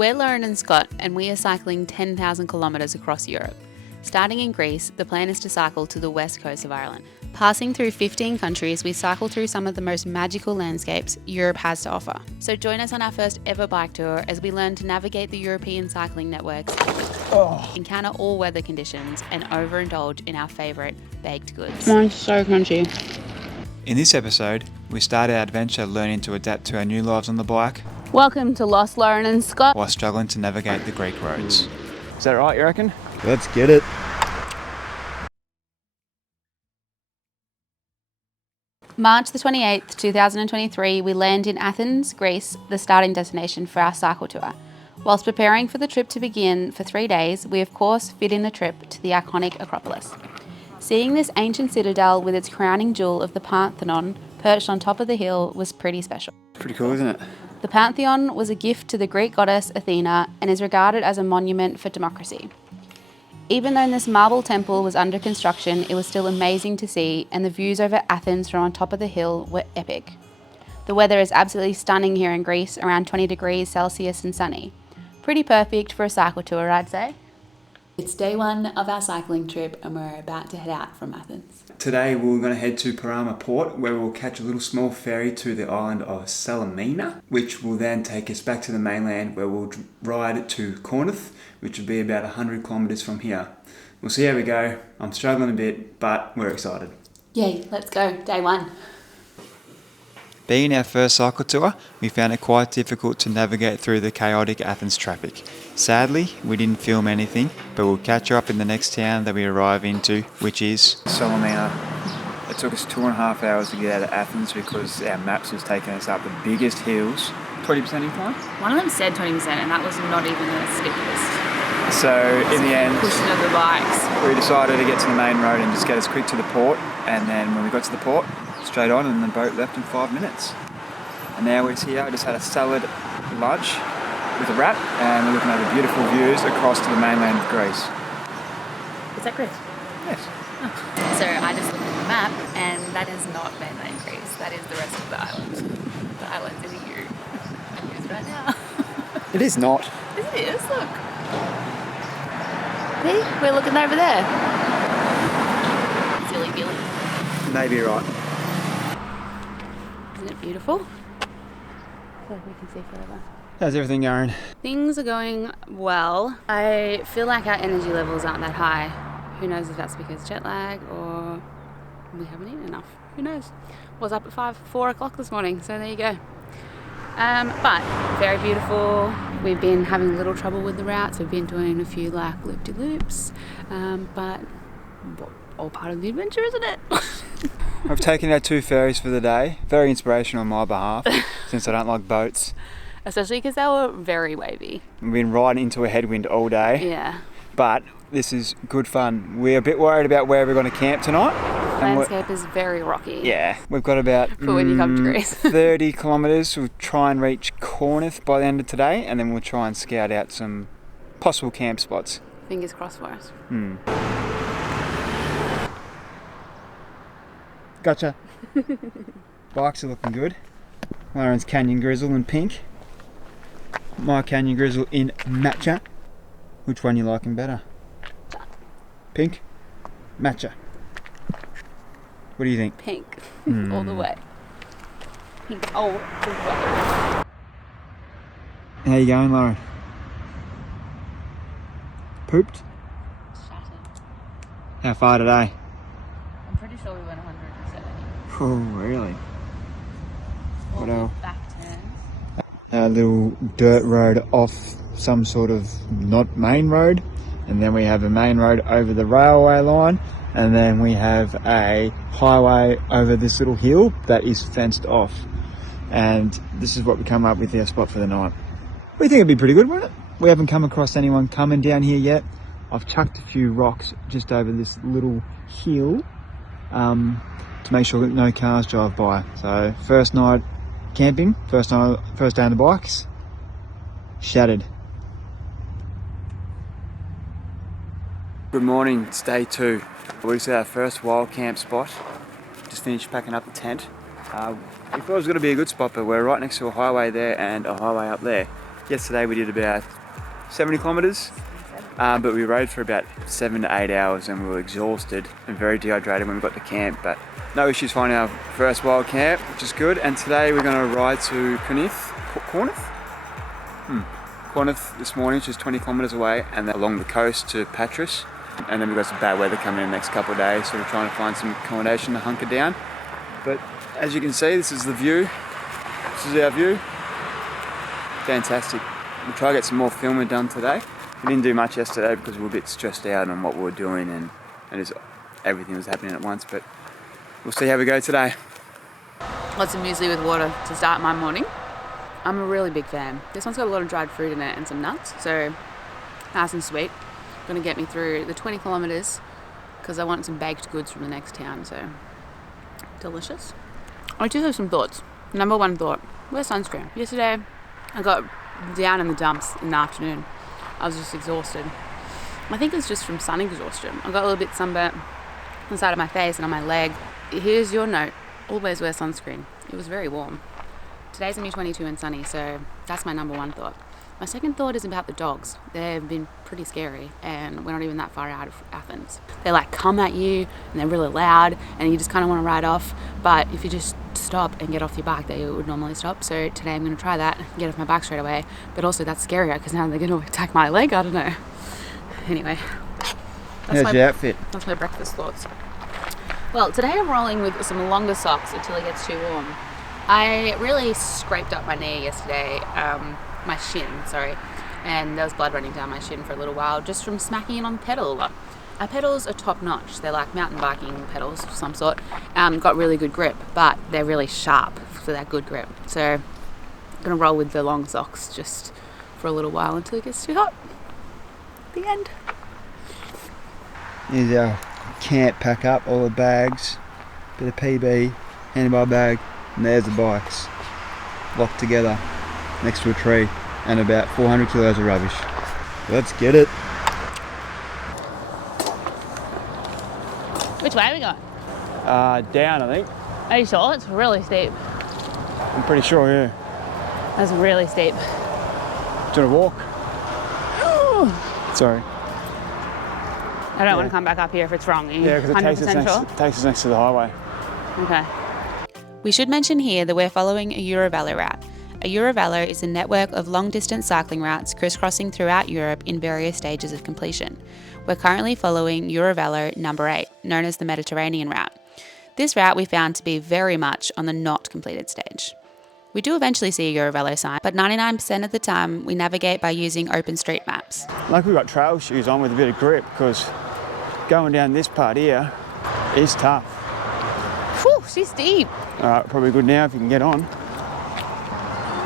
We're Lauren and Scott, and we are cycling 10,000 kilometres across Europe. Starting in Greece, the plan is to cycle to the west coast of Ireland. Passing through 15 countries, we cycle through some of the most magical landscapes Europe has to offer. So join us on our first ever bike tour as we learn to navigate the European cycling networks, encounter all weather conditions, and overindulge in our favourite baked goods. Mine's so crunchy. In this episode, we start our adventure learning to adapt to our new lives on the bike Welcome to Lost Lauren and Scott. while struggling to navigate the Greek roads. Is that right, you reckon? Let's get it. March the 28th, 2023, we land in Athens, Greece, the starting destination for our cycle tour. Whilst preparing for the trip to begin for 3 days, we of course fit in the trip to the iconic Acropolis. Seeing this ancient citadel with its crowning jewel of the Parthenon perched on top of the hill was pretty special. Pretty cool, isn't it? The Pantheon was a gift to the Greek goddess Athena and is regarded as a monument for democracy. Even though this marble temple was under construction, it was still amazing to see, and the views over Athens from on top of the hill were epic. The weather is absolutely stunning here in Greece, around 20 degrees Celsius and sunny. Pretty perfect for a cycle tour, I'd say. It's day one of our cycling trip and we're about to head out from Athens. Today we're going to head to Parama port, where we'll catch a little small ferry to the island of Salamina, which will then take us back to the mainland, where we'll ride to Corinth, which will be about 100 kilometres from here. We'll see how we go. I'm struggling a bit, but we're excited. Yay, let's go, day one. Being our first cycle tour, we found it quite difficult to navigate through the chaotic Athens traffic. Sadly, we didn't film anything, but we'll catch you up in the next town that we arrive into, which is Salamina. It took us 2.5 hours to get out of Athens because our maps was taking us up the biggest hills. 20% incline? One of them said 20% and that was not even the steepest. So in the end, Pushing of the bikes. we decided to get to the main road and just get us quick to the port. And then when we got to the port, straight on, and the boat left in 5 minutes. And now we're here. I just had a salad lunch with a wrap, and we're looking at the beautiful views across to the mainland of Greece. Is that Greece? Yes. So I just looked at the map and that is not mainland Greece. That is the rest of the island. The island's in the U. I'm used right now. It is not. Yes, it is, look. See? We're looking over there. Silly Billy. Maybe you're right. Isn't it beautiful? I feel like we can see forever. How's everything going? Things are going well. I feel like our energy levels aren't that high. Who knows if that's because jet lag or we haven't eaten enough. Who knows? Was up at 4 o'clock this morning, so there you go. But very beautiful. We've been having a little trouble with the routes. We've been doing a few like loop-de-loops, but all part of the adventure, isn't it? I've taken our 2 ferries for the day. Very inspirational on my behalf, since I don't like boats. Especially because they were very wavy. We've been riding into a headwind all day. Yeah. But this is good fun. We're a bit worried about where we're going to camp tonight. Landscape is very rocky. Yeah, we've got about For when you come to Greece. 30 kilometres. We'll try and reach Corinth by the end of today, and then we'll try and scout out some possible camp spots. Fingers crossed for us. Gotcha. Bikes are looking good. Lauren's Canyon Grizzle in pink. My Canyon Grizzle in matcha. Which one you liking better? Pink? Matcha. What do you think? Pink. All the way. Pink all the way. How you going, Lauren? Pooped? Shattered. How far today? I'm pretty sure we went 170. Oh, really? What else? Back turns. A little dirt road off some sort of not main road, and then we have a main road over the railway line, and then we have a highway over this little hill that is fenced off. And this is what we come up with our spot for the night. We think it'd be pretty good, wouldn't it? We haven't come across anyone coming down here yet. I've chucked a few rocks just over this little hill to make sure that no cars drive by. So first night camping, first day on the bikes, shattered. Good morning, it's day 2. We just got our first wild camp spot. Just finished packing up the tent. We thought it was going to be a good spot, but we're right next to a highway there and a highway up there. Yesterday we did about 70 kilometres, but we rode for about 7 to 8 hours and we were exhausted and very dehydrated when we got to camp, but no issues finding our first wild camp, which is good. And today we're going to ride to Corinth this morning, which is 20 kilometres away, and then along the coast to Patras. And then we've got some bad weather coming in the next couple of days, so we're trying to find some accommodation to hunker down. But as you can see, this is the view. This is our view. Fantastic. We'll try to get some more filming done today. We didn't do much yesterday because we were a bit stressed out on what we were doing and everything was happening at once, but we'll see how we go today. Lots of muesli with water to start my morning. I'm a really big fan. This one's got a lot of dried fruit in it and some nuts, so nice and sweet. Going to get me through the 20 kilometres because I want some baked goods from the next town, so delicious. I do have some thoughts. Number one thought, wear sunscreen. Yesterday I got down in the dumps in the afternoon. I was just exhausted. I think it's just from sun exhaustion. I got a little bit sunburnt on the side of my face and on my leg. Here's your note, always wear sunscreen. It was very warm. Today's gonna be 22 and sunny, so that's my number one thought. My second thought is about the dogs. They've been pretty scary and we're not even that far out of Athens. They like come at you and they're really loud and you just kind of want to ride off, but if you just stop and get off your bike, they would normally stop. So today I'm going to try that, get off my bike straight away, but also that's scarier because now they're going to attack my leg, I don't know. Anyway. How's your outfit? That's my breakfast thoughts. Well, today I'm rolling with some longer socks until it gets too warm. I really scraped up my knee yesterday, my shin, sorry, and there was blood running down my shin for a little while just from smacking it on the pedal a lot. Our pedals are top notch. They're like mountain biking pedals of some sort. Got really good grip, but they're really sharp for that good grip. So I'm gonna roll with the long socks just for a little while until it gets too hot. The end. Here's our camp pack up, all the bags, bit of PB, handlebar bag, and there's the bikes locked together next to a tree and about 400 kilos of rubbish. Let's get it. Which way are we going? Down, I think. Are you sure? It's really steep. I'm pretty sure, yeah. That's really steep. Do you want to walk? Sorry. I don't want to come back up here if it's wrong. Yeah, because it takes us next to the highway. Okay. We should mention here that we're following a Eurovelo route. A Eurovelo is a network of long-distance cycling routes crisscrossing throughout Europe in various stages of completion. We're currently following Eurovelo number 8, known as the Mediterranean route. This route we found to be very much on the not completed stage. We do eventually see a Eurovelo sign, but 99% of the time we navigate by using OpenStreetMaps. Like we've got trail shoes on with a bit of grip because going down this part here is tough. Whew, she's deep. Alright, probably good now if you can get on.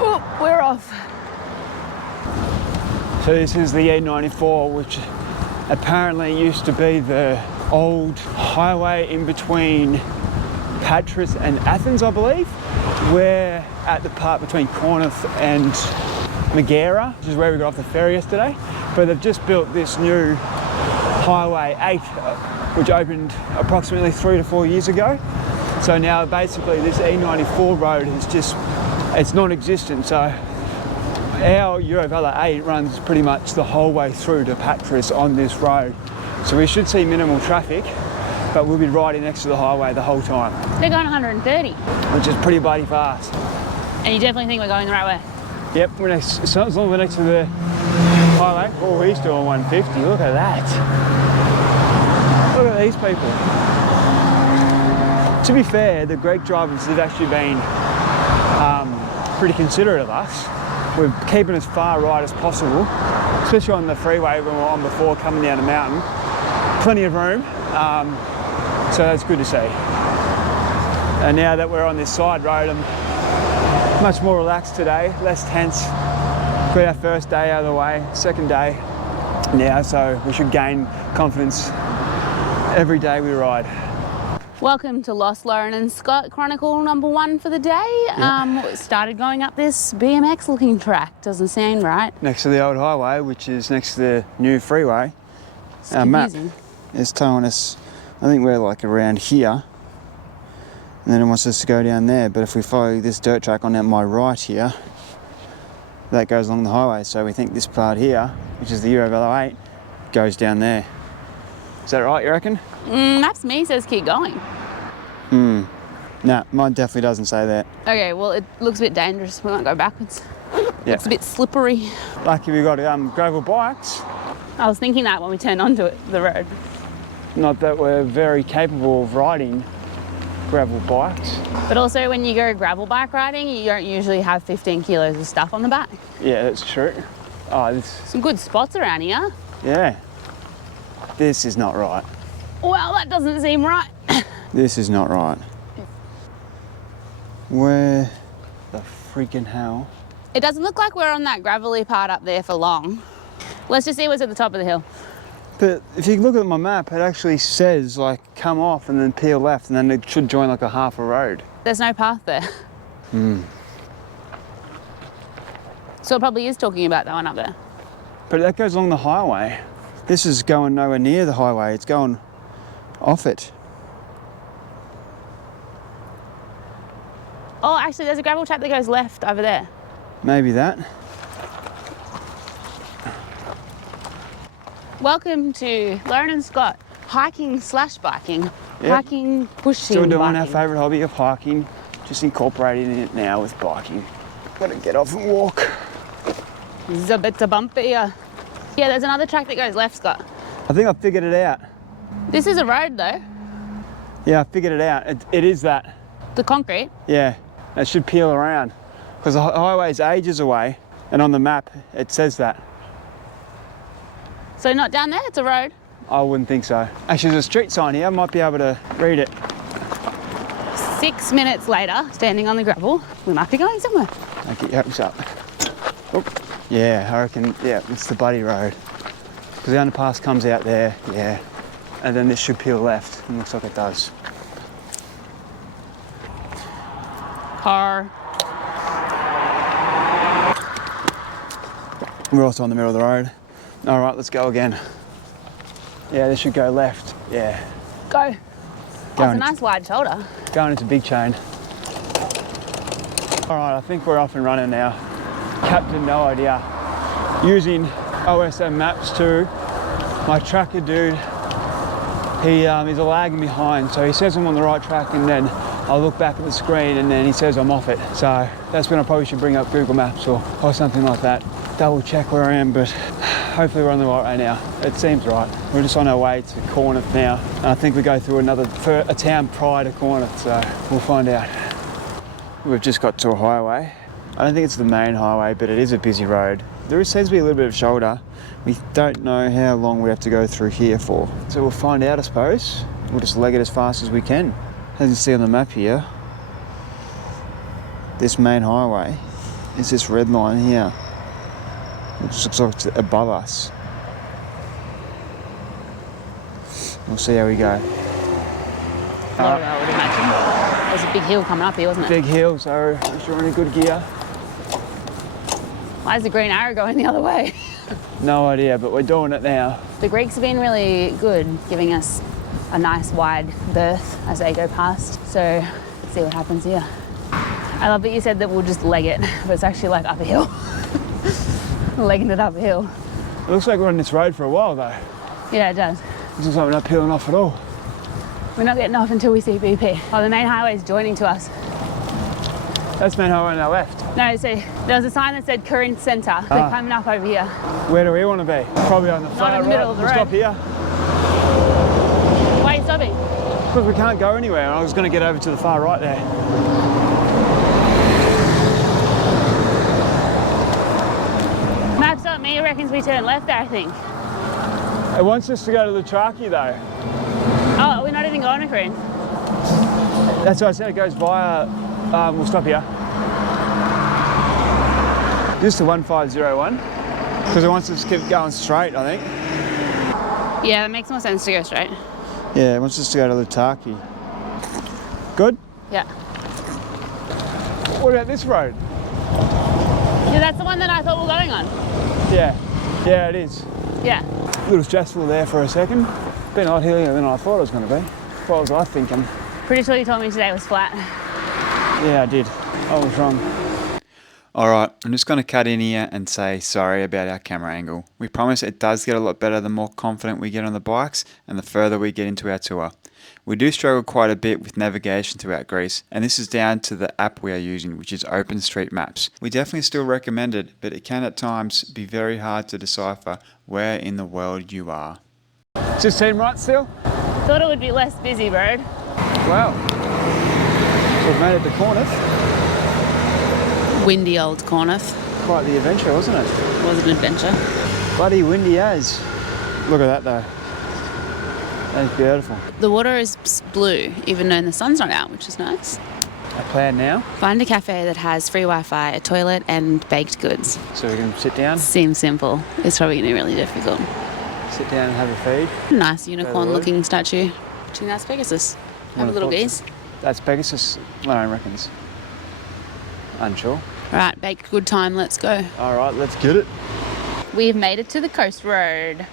Oh, we're off. So this is the E94, which apparently used to be the old highway in between Patras and Athens, I believe. We're at the part between Corinth and Megara, which is where we got off the ferry yesterday. But they've just built this new Highway 8, which opened approximately 3 to 4 years ago. So now basically this E94 road is just, it's non-existent. So our Eurovelo 8 runs pretty much the whole way through to Patras on this road. So we should see minimal traffic, but we'll be riding next to the highway the whole time. They're going 130. Which is pretty bloody fast. And you definitely think we're going the right way? Yep, we're next, as long as we're next to the highway. Oh, he's doing 150, look at that. Look at these people. To be fair, the Greek drivers have actually been pretty considerate of us. We're keeping as far right as possible, especially on the freeway when we were on before coming down the mountain. Plenty of room, so that's good to see. And now that we're on this side road, I'm much more relaxed today, less tense. Got our first day out of the way, second day now, so we should gain confidence every day we ride. Welcome to Lost Lauren and Scott Chronicle number 1 for the day. Yeah. Started going up this BMX looking track, doesn't seem right. Next to the old highway, which is next to the new freeway. It's Our map confusing. is telling us, I think we're like around here, and then it wants us to go down there. But if we follow this dirt track on my right here, that goes along the highway. So we think this part here, which is the Euro 8, goes down there. Is that right, you reckon? Maps me says keep going. Nah, mine definitely doesn't say that. Okay, well, it looks a bit dangerous. We won't go backwards. Yeah. It's a bit slippery. Lucky we got gravel bikes. I was thinking that when we turned onto the road. Not that we're very capable of riding gravel bikes. But also when you go gravel bike riding, you don't usually have 15 kilos of stuff on the back. Yeah, that's true. Oh, Some good spots around here. yeah. This is not right. Well, that doesn't seem right. This is not right. Where the freaking hell? It doesn't look like we're on that gravelly part up there for long. Let's just see what's at the top of the hill. But if you look at my map, it actually says like come off and then peel left, and then it should join like a half a road. There's no path there. So it probably is talking about that one up there. But that goes along the highway. This is going nowhere near the highway. It's going off it. Oh, actually, there's a gravel track that goes left over there. Maybe that. Welcome to Lauren and Scott, hiking/biking. Yep. Hiking, pushing, Still doing biking. our favourite hobby of hiking, just incorporating it now with biking. Gotta get off and walk. This is a bit bumpy here. Yeah, there's another track that goes left, Scott. I think I figured it out. This is a road though. Yeah, I figured it out. It is that. The concrete. Yeah, it should peel around. Because the highway's ages away, and on the map it says that. So not down there, it's a road. I wouldn't think so. Actually, there's a street sign here. I might be able to read it. 6 minutes later, standing on the gravel, we might be going somewhere. Okay, your hopes up. Oh, yeah, I reckon, yeah, it's the Buddy Road. Because the underpass comes out there, yeah. And then this should peel left. It looks like it does. Car. We're also in the middle of the road. All right, let's go again. Yeah, this should go left. Yeah, Go. Oh, it's Going. a nice wide shoulder. going into Big Chain. All right, I think we're off and running now. Captain No Idea. Using OSM maps too. My tracker dude, he's lagging behind, so he says I'm on the right track, and then I look back at the screen and then he says I'm off it. So that's when I probably should bring up Google Maps or something like that. Double check where I am, but hopefully we're on the right way now. It seems right. We're just on our way to Corinth now. And I think we go through a town prior to Corinth, so we'll find out. We've just got to a highway. I don't think it's the main highway, but it is a busy road. There seems to be a little bit of shoulder. We don't know how long we have to go through here for. So we'll find out, I suppose. We'll just leg it as fast as we can. As you see on the map here, this main highway is this red line here, which looks like it's above us. We'll see how we go. I would imagine. There's a big hill coming up here, wasn't it? Big hill, so we're in good gear. Why is the green arrow going the other way? No idea, but we're doing it now. The Greeks have been really good giving us a nice wide berth as they go past. So let's see what happens here. I love that you said that we'll just leg it, but it's actually like up a hill. Legging it up a hill. It looks like we're on this road for a while though. Yeah, it does. It looks like we're not peeling off at all. We're not getting off until we see BP. Oh, the main highway is joining to us. That's main highway on our left. No, so there was a sign that said Corinth Centre. They're coming up over here. Where do we want to be? Probably on the far in the middle of the We'll road. stop here. Why are you stopping? Because we can't go anywhere. I was going to get over to the far right there. Maps up me reckons we turn left there, I think. It wants us to go to the Traki though. Oh, we're not even going to Corinth. That's why I said it goes via, we'll stop here. Just to 1501. Because it wants us to keep going straight, I think. Yeah, that makes more sense to go straight. Yeah, it wants us to go to Lutaki. Good? Yeah. What about this road? Yeah, that's the one that I thought we were going on. Yeah. Yeah, it is. Yeah. A little stressful there for a second. Been a lot hillier than I thought it was going to be. What was I thinking? Pretty sure you told me today was flat. Yeah, I did. I was wrong. All right, I'm just going to cut in here and say sorry about our camera angle. We promise it does get a lot better the more confident we get on the bikes and the further we get into our tour. We do struggle quite a bit with navigation throughout Greece, and this is down to the app we are using, which is OpenStreetMaps. We definitely still recommend it, but it can at times be very hard to decipher where in the world you are. Just seem right still? Thought it would be less busy, bro. Well, we've made it to Corinth. Windy old Corinth. Quite the adventure, wasn't it? It was an adventure. Bloody windy as. Look at that though. That's beautiful. The water is blue, even though the sun's not out, which is nice. Our plan now, Find a cafe that has free Wi-Fi, a toilet, and baked goods. so we can sit down, Seems simple. It's probably going to be really difficult. sit down and have a feed. Nice unicorn-looking statue. Do you think that's Pegasus? Have a little gaze. That's Pegasus, Lauren reckons. Unsure. Right, baked good time, let's go. All right, let's get it. We've made it to the coast road.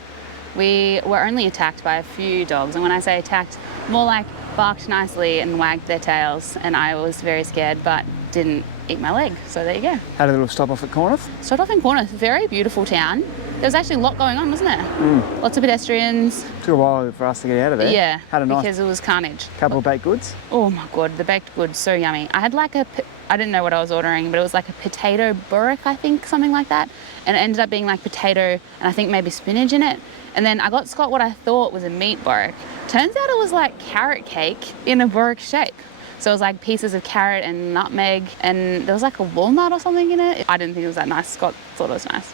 We were only attacked by a few dogs, and when I say attacked, more like barked nicely and wagged their tails, and I was very scared but didn't eat my leg, so there you go. Had a little stop off at Corinth. Started off in Corinth, very beautiful town. There was actually a lot going on, wasn't there? Lots of pedestrians. Took a while for us to get out of there. Yeah, Had a nice because it was carnage. couple of baked goods. Oh my god, the baked goods, so yummy. I had like I didn't know what I was ordering, but it was like a potato burek, I think, something like that. And it ended up being like potato and I think maybe spinach in it. And then I got Scott what I thought was a meat burek. Turns out it was like carrot cake in a burek shape. So it was like pieces of carrot and nutmeg, and there was like a walnut or something in it. I didn't think it was that nice. Scott thought it was nice.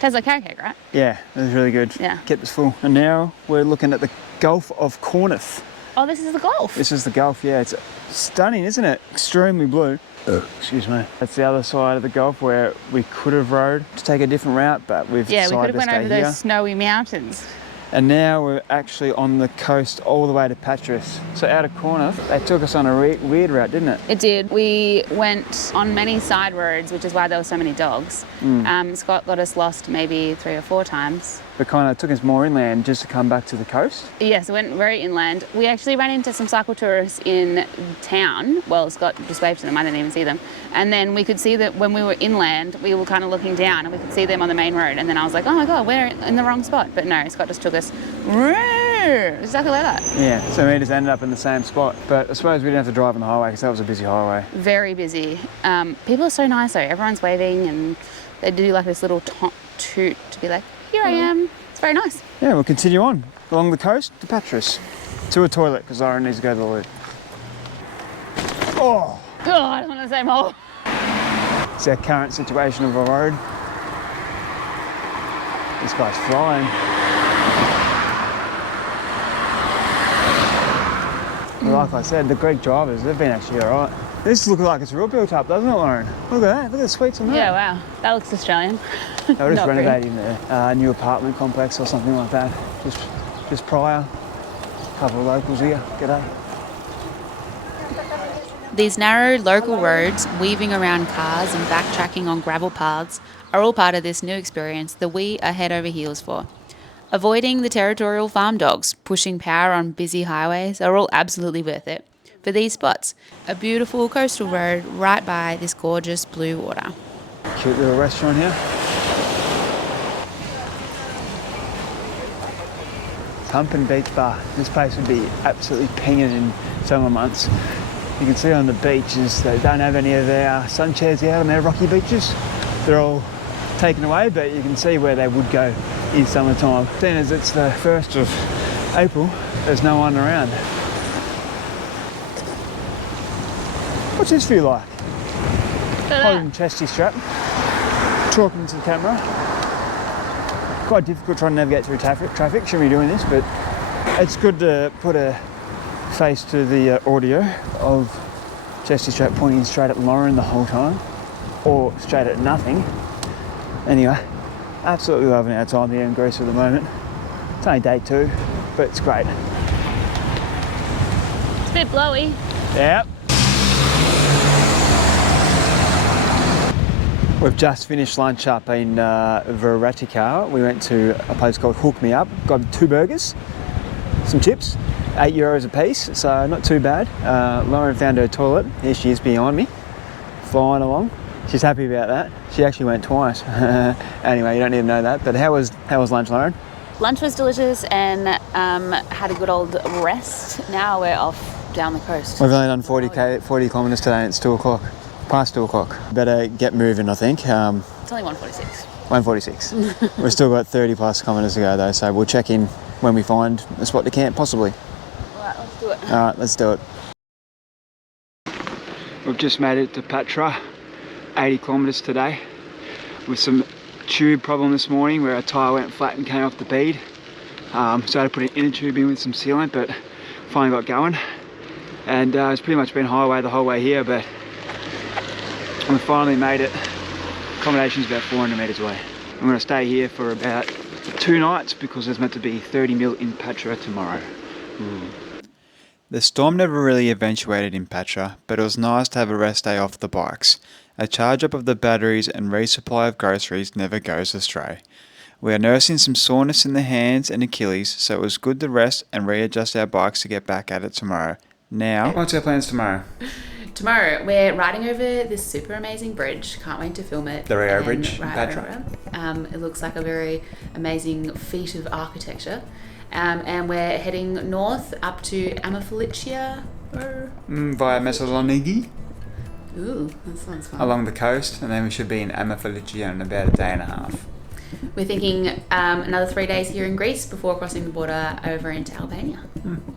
Tastes like carrot cake, right? Yeah, it was really good. Yeah. Kept us full. And now we're looking at the Gulf of Corinth. Oh, this is the Gulf. This is the Gulf, yeah. It's stunning, isn't it? Extremely blue. Excuse me. That's the other side of the Gulf where we could have rode to take a different route, but we've Yeah, we could decided have to went stay over here. those snowy mountains. And now we're actually on the coast all the way to Patras. So out of Corinth, they took us on a weird route, didn't it? It did. We went on many side roads, which is why there were so many dogs. Scott got us lost maybe 3 or 4 times. It kind of took us more inland just to come back to the coast. Yes, we went very inland. We actually ran into some cycle tourists in town. Well, Scott just waved to them, I didn't even see them. And then we could see that when we were inland, we were kind of looking down and we could see them on the main road. And then I was like, oh my God, we're in the wrong spot. But no, Scott just took us exactly like that. Yeah, so we just ended up in the same spot. But I suppose we didn't have to drive on the highway because that was a busy highway. Very busy. People are so nice though. Everyone's waving and they do like this little toot to be like, here I am. It's very nice. Yeah, we'll continue on along the coast to Patras. To a toilet because Lauren needs to go to the loo. Oh! Oh, I don't want to say more. It's our current situation of our road. This guy's flying. Like I said, the Greek drivers, they've been actually alright. This looks like it's real built up, doesn't it, Lauren? Look at that, look at the suites on that. Yeah, wow. That looks Australian. They were just Not pretty. renovating the new apartment complex or something like that. Just prior. A couple of locals here. G'day. These narrow local roads, weaving around cars and backtracking on gravel paths, are all part of this new experience that we are head over heels for. Avoiding the territorial farm dogs, pushing power on busy highways are all absolutely worth it. For these spots, a beautiful coastal road right by this gorgeous blue water. Cute little restaurant here. Pumpin Beach Bar. This place would be absolutely pinging in summer months. You can see on the beaches they don't have any of their sun chairs out on their rocky beaches. They're all taken away, but you can see where they would go in summertime. Then as it's the 1st of April, there's no one around. What's this feel like? Holding chesty strap, talking to the camera. Quite difficult trying to navigate through traffic. Shouldn't be doing this, but it's good to put a face to the audio of chesty strap pointing straight at Lauren the whole time, or straight at nothing. Anyway, absolutely loving our time here in Greece at the moment. It's only day 2, but it's great. It's a bit blowy. Yep. We've just finished lunch up in Veratica. We went to a place called Hook Me Up, got 2 burgers, some chips, €8 a piece, so not too bad. Lauren found her toilet. Here she is behind me, flying along. She's happy about that. She actually went twice. Anyway, you don't need to know that. But how was lunch, Lauren? Lunch was delicious and had a good old rest. Now we're off down the coast. We've only done 40 kilometres today and it's 2 o'clock. Past 2 o'clock. Better get moving, I think. It's only 1:46. 1:46. We've still got 30 plus kilometres to go though, so we'll check in when we find a spot to camp, possibly. Alright, let's do it. Alright, let's do it. We've just made it to Patra, 80 kilometres today, with some tube problem this morning where our tyre went flat and came off the bead. So I had to put an inner tube in with some sealant, but finally got going. And it's pretty much been highway the whole way here, but we finally made it. Accommodation's about 400 metres away. I'm going to stay here for about 2 nights because there's meant to be 30 mil in Patra tomorrow. The storm never really eventuated in Patra, but it was nice to have a rest day off the bikes. A charge up of the batteries and resupply of groceries never goes astray. We are nursing some soreness in the hands and Achilles, so it was good to rest and readjust our bikes to get back at it tomorrow. Now, what's our plans tomorrow? Tomorrow we're riding over this super amazing bridge. Can't wait to film it. The Rio Bridge in ride Patra. over it. It looks like a very amazing feat of architecture. And we're heading north up to Amafelicia. Via Messaloniki. Ooh, that sounds fun. Along the coast, and then we should be in Amafelicia in about a day and a half. We're thinking another 3 days here in Greece before crossing the border over into Albania.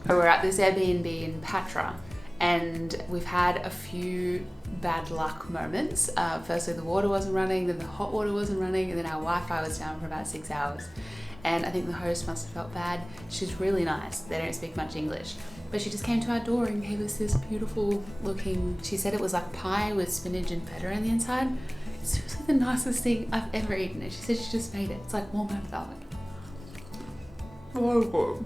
We're at this Airbnb in Patra, and we've had a few bad luck moments. Firstly, the water wasn't running, then the hot water wasn't running, and then our Wi-Fi was down for about 6 hours. And I think the host must have felt bad. She's really nice. They don't speak much English. But she just came to our door and gave us this beautiful looking, she said it was like pie with spinach and feta on the inside. It's seriously the nicest thing I've ever eaten. And she said she just made it. It's like warm out of the oven. Oh,